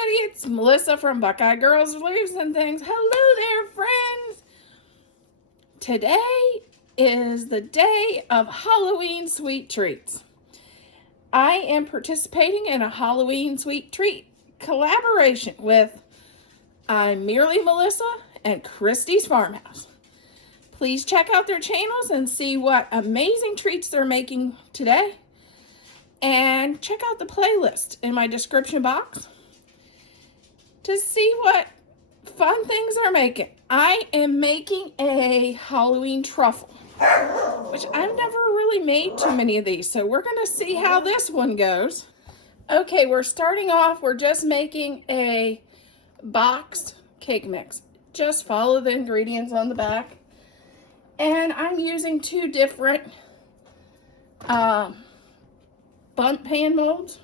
everybody, it's Melissa from Buckeye Girls, Blues and Things. Hello there, friends. Today is the day of Halloween sweet treats. I am participating in a Halloween sweet treat collaboration with I'm Merely Melissa and Christy's Farmhouse. Please check out their channels and see what amazing treats they're making today. And check out the playlist in my description box to see what fun things they're making. I am making a Halloween truffle, which I've never really made too many of these, so we're gonna see how this one goes. Okay, we're starting off, we're just making a boxed cake mix. Just follow the ingredients on the back. And I'm using two different bundt pan molds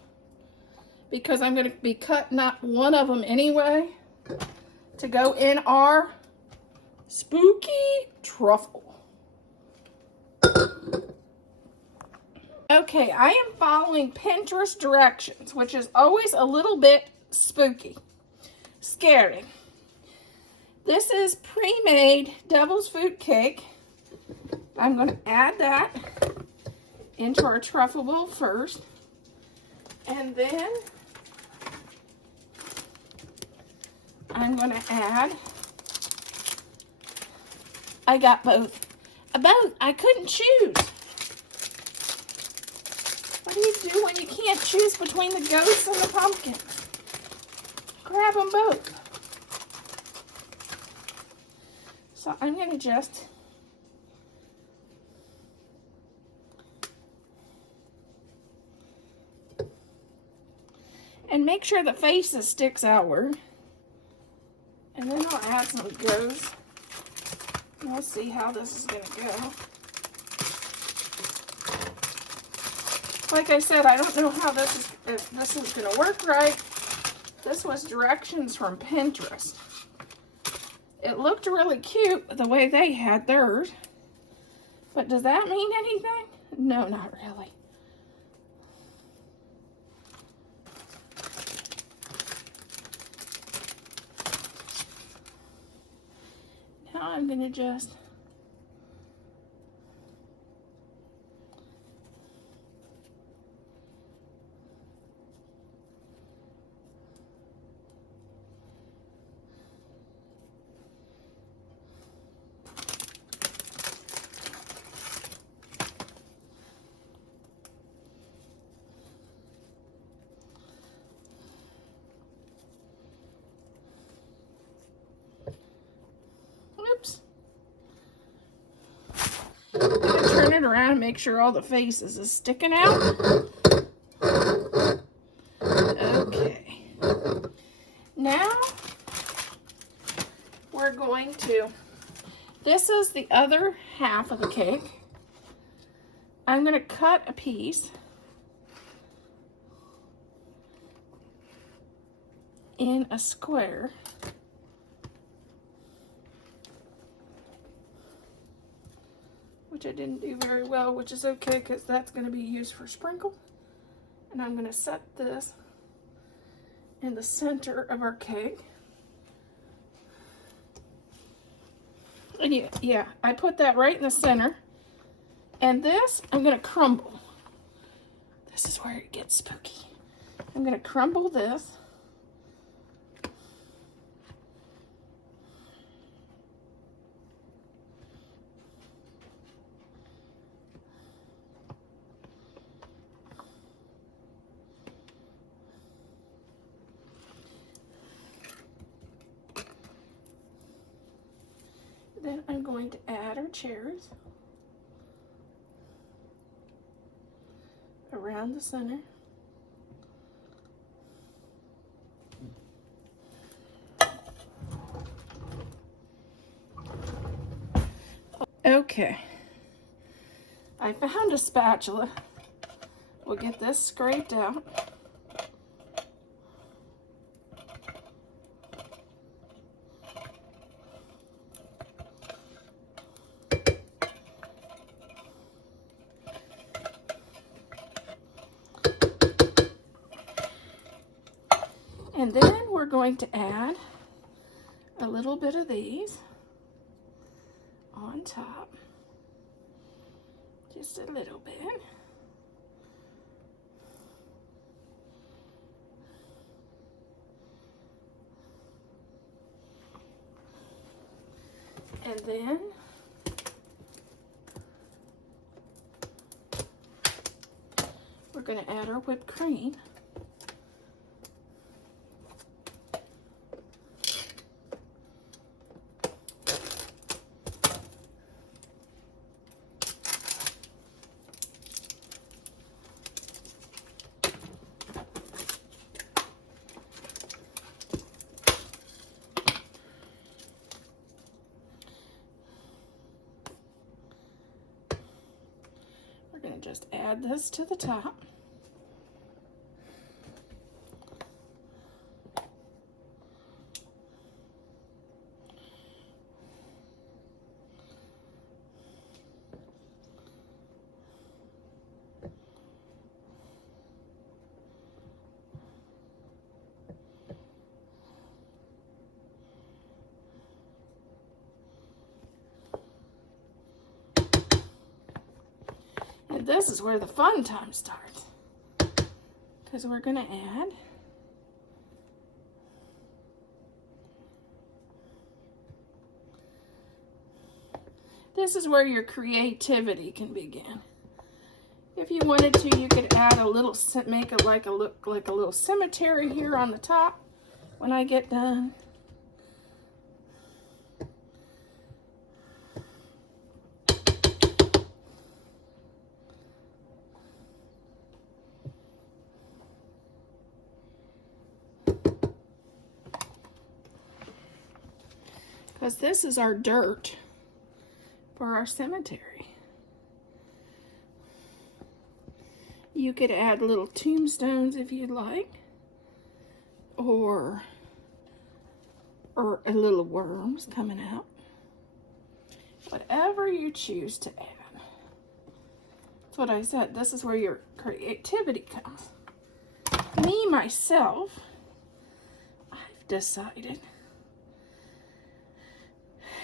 because I'm going to be cutting up one of them anyway to go in our spooky truffle. Okay, I am following Pinterest directions, which is always a little bit spooky, scary. This is pre-made devil's food cake. I'm going to add that into our truffle bowl first. And then I'm going to add, I got both. I couldn't choose. What do you do when you can't choose between the ghosts and the pumpkins? Grab them both. So I'm going to just and make sure the faces sticks outward. And then I'll add some ghosts. We'll see how this is going to go. Like I said, I don't know how if this is going to work right. This was directions from Pinterest. It looked really cute the way they had theirs. But does that mean anything? No, not really. Now I'm going to just turn it around and make sure all the faces is sticking out. Okay. Now we're going to, this is the other half of the cake. I'm going to cut a piece in a square. Which I didn't do very well, which is okay because that's going to be used for sprinkle. And I'm going to set this in the center of our cake. And yeah, I put that right in the center. And this, I'm going to crumble. This is where it gets spooky. I'm going to crumble this. Then I'm going to add our cherries around the center. Okay, I found a spatula. We'll get this scraped out. And then we're going to add a little bit of these on top. Just a little bit. And then we're going to add our whipped cream. We're going to just add this to the top. And this is where the fun time starts, because we're going to add this is where your creativity can begin. If you wanted to, you could add a little, make it like look like a little cemetery here on the top when I get done. Because this is our dirt for our cemetery. You could add little tombstones if you'd like, or a little worms coming out. Whatever you choose to add. That's what I said. This is where your creativity comes. Me, myself, I've decided,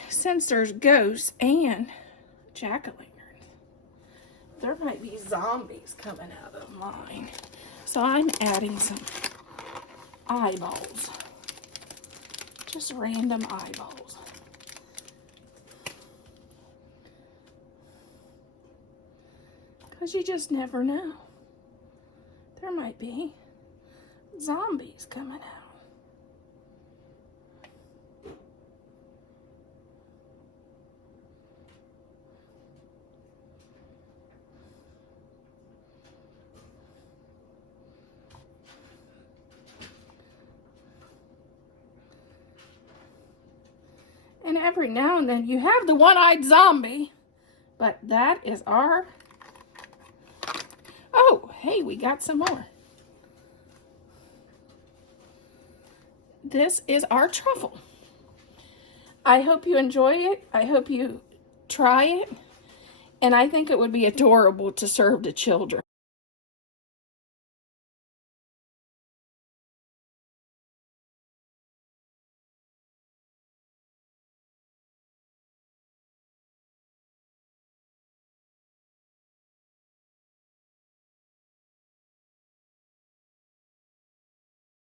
since there's ghosts and jack-o'-lanterns, there might be zombies coming out of mine. So I'm adding some eyeballs. Just random eyeballs. Because you just never know. There might be zombies coming out. And every now and then you have the one-eyed zombie, but that is our, oh, hey, we got some more. This is our truffle. I hope you enjoy it. I hope you try it. And I think it would be adorable to serve to children.